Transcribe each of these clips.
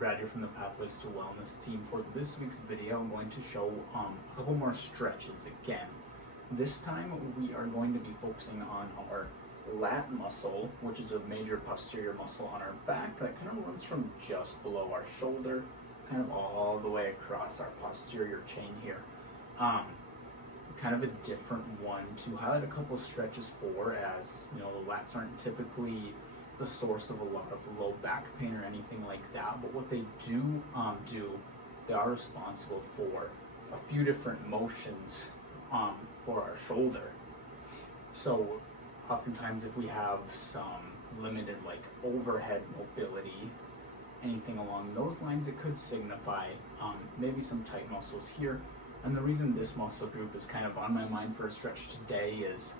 Brad here from the Pathways to Wellness team. For this week's video, I'm going to show a couple more stretches again. This time we are going to be focusing on our lat muscle, which is a major posterior muscle on our back that kind of runs from just below our shoulder, kind of all the way across our posterior chain here. Kind of a different one to highlight a couple of stretches for, as you know, the lats aren't typically the source of a lot of low back pain or anything like that, but what they do they are responsible for a few different motions for our shoulder. So oftentimes if we have some limited like overhead mobility, anything along those lines, it could signify maybe some tight muscles here. And the reason this muscle group is kind of on my mind for a stretch today is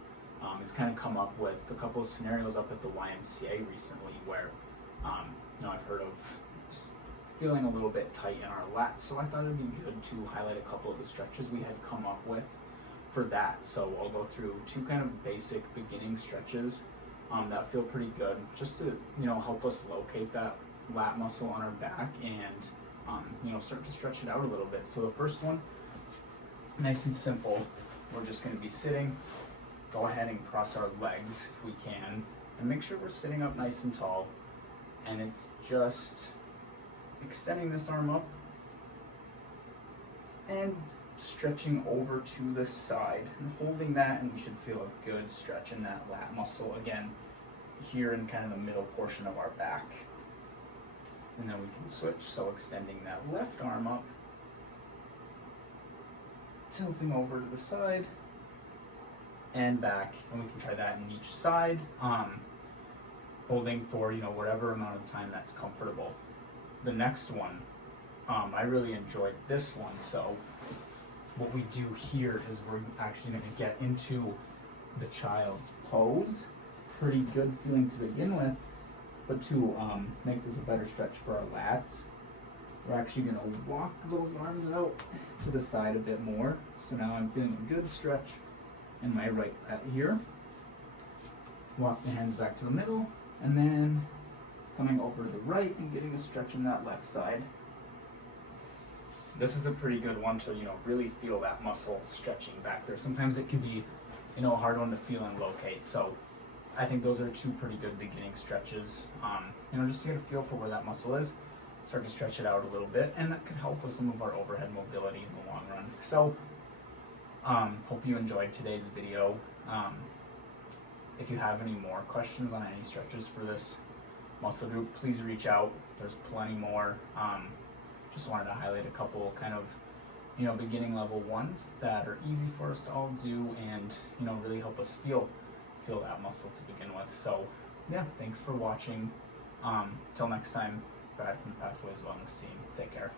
it's kind of come up with a couple of scenarios up at the YMCA recently where you know, I've heard of feeling a little bit tight in our lats, so I thought it'd be good to highlight a couple of the stretches we had come up with for that. So I'll go through two kind of basic beginning stretches that feel pretty good, just to help us locate that lat muscle on our back and start to stretch it out a little bit. So the first one, nice and simple. We're just going to be sitting. Go ahead and cross our legs if we can, and make sure we're sitting up nice and tall. And it's just extending this arm up and stretching over to the side and holding that, and we should feel a good stretch in that lat muscle again here in kind of the middle portion of our back. And then we can switch, so extending that left arm up, tilting over to the side and back, and we can try that in each side, holding for whatever amount of time that's comfortable. The next one, I really enjoyed this one. So what we do here is we're actually going to get into the child's pose. Pretty good feeling to begin with, but to make this a better stretch for our lats, we're actually going to walk those arms out to the side a bit more. So now I'm feeling a good stretch in my right lat here. Walk the hands back to the middle, and then coming over to the right and getting a stretch in that left side. This is a pretty good one to really feel that muscle stretching back there. Sometimes it can be a hard one to feel and locate. So I think those are two pretty good beginning stretches. Just to get a feel for where that muscle is. Start to stretch it out a little bit, and that could help with some of our overhead mobility in the long run. So hope you enjoyed today's video. If you have any more questions on any stretches for this muscle group, please reach out. There's plenty more. Just wanted to highlight a couple kind of beginning level ones that are easy for us to all do, and really help us feel that muscle to begin with. So yeah, thanks for watching. Till next time, Brad from the Pathways Wellness team. Take care.